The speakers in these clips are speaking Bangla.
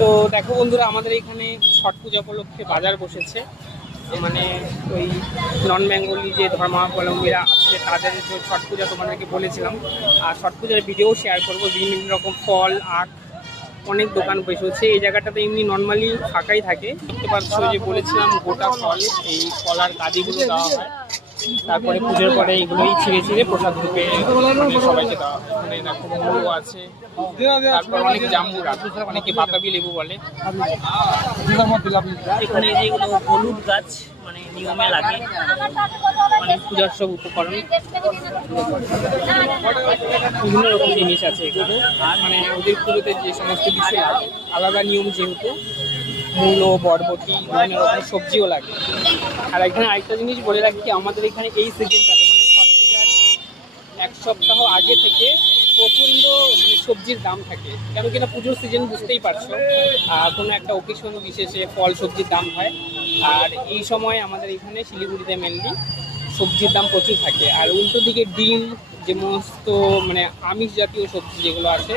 তো দেখো বন্ধুরা, আমাদের এখানে ছট পূজা উপলক্ষে বাজার বসেছে। মানে ওই নন বেঙ্গলি যে ধর্মাবলম্বীরা আছে তাদের যে ছট পূজা তোমাদেরকে বলেছিলাম, আর ছট পূজার ভিডিও শেয়ার করবো। বিভিন্ন রকম ফল, আখ, অনেক দোকান বসেছে। এই জায়গাটাতে এমনি নর্মালি ফাঁকাই থাকে। দেখতে পাচ্ছ যে বলেছিলাম গোটা ফল, এই কলার কাদিগুলো দেওয়া হয়। তারপরে পুজোর পরে এগুলোই ছিঁড়ে ছিঁড়ে প্রসাদ রূপে মানে সবাইকে দেওয়া হয়। মানে দেখো মূলো আছে, তারপর অনেক জাম্বুরা, অনেকে বাতাবি লেবু বলে। এখানে যেগুলো হলুদ গাছ মানে নিয়মে লাগে, মানে পূজার সব উপকরণ, বিভিন্ন রকম জিনিস আছে এখানে। মানে ওদের পুজোতে যে সমস্ত কিছু লাগে আলাদা নিয়ম, যেহেতু মূলো, বরবটি, বিভিন্ন রকম সবজিও লাগে। আর এখানে আরেকটা জিনিস বলে রাখি, আমাদের এখানে এই সিজনটাতে মানে ছট পূজার 1 সপ্তাহ আগে থেকে প্রচণ্ড মানে সবজির দাম থাকে। কেন কিনা পুজোর সিজন বুঝতেই পারছো, কোনো একটা ওকেশন বিশেষে ফল সবজির দাম হয়। আর এই সময় আমাদের এখানে শিলিগুড়িতে মেনলি সবজির দাম প্রচুর থাকে। আর উল্টো দিকে ডিম, যে সমস্ত মানে আমিষ জাতীয় সবজি যেগুলো আছে,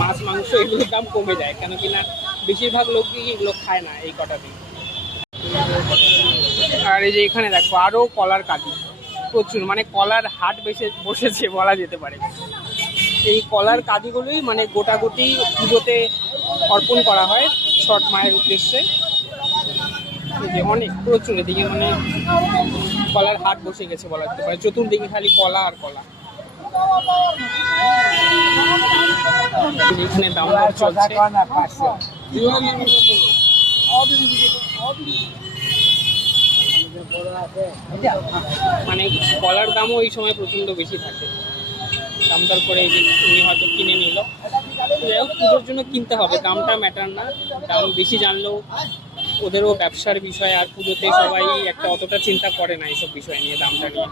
মাছ, মাংস, এগুলোর দাম কমে যায়। কেন কিনা বেশিরভাগ লোকই এগুলো খায় না এই কটা দিন। আর এই যে এখানে দেখো আরও কলার কাঁদি প্রচুর, মানে কলার হাট বসেছে বলা যেতে পারে। এই কলার কাঁদিগুলোই মানে গোটাগুটি পুজোতে অর্পণ করা হয় ছট মায়ের উদ্দেশ্যে। এই যে অনেক প্রচুর এদিকে মানে কলার হাট বসে গেছে বলা যেতে পারে। চতুর্দিকে খালি কলা আর কলা। এখানে দাম চলছে। মানে কলার দামও এই সময় প্রচন্ড বেশি থাকে। দাম দর করে এই যে উনি হয়তো কিনে নিল। যাই হোক, পুজোর জন্য কিনতে হবে, দামটা ম্যাটার না। দাম বেশি জানলেও ওদেরও ব্যবসার বিষয়, আর পুজোতে সবাই একটা অতটা চিন্তা করে না এইসব বিষয় নিয়ে, দামটা নিয়ে।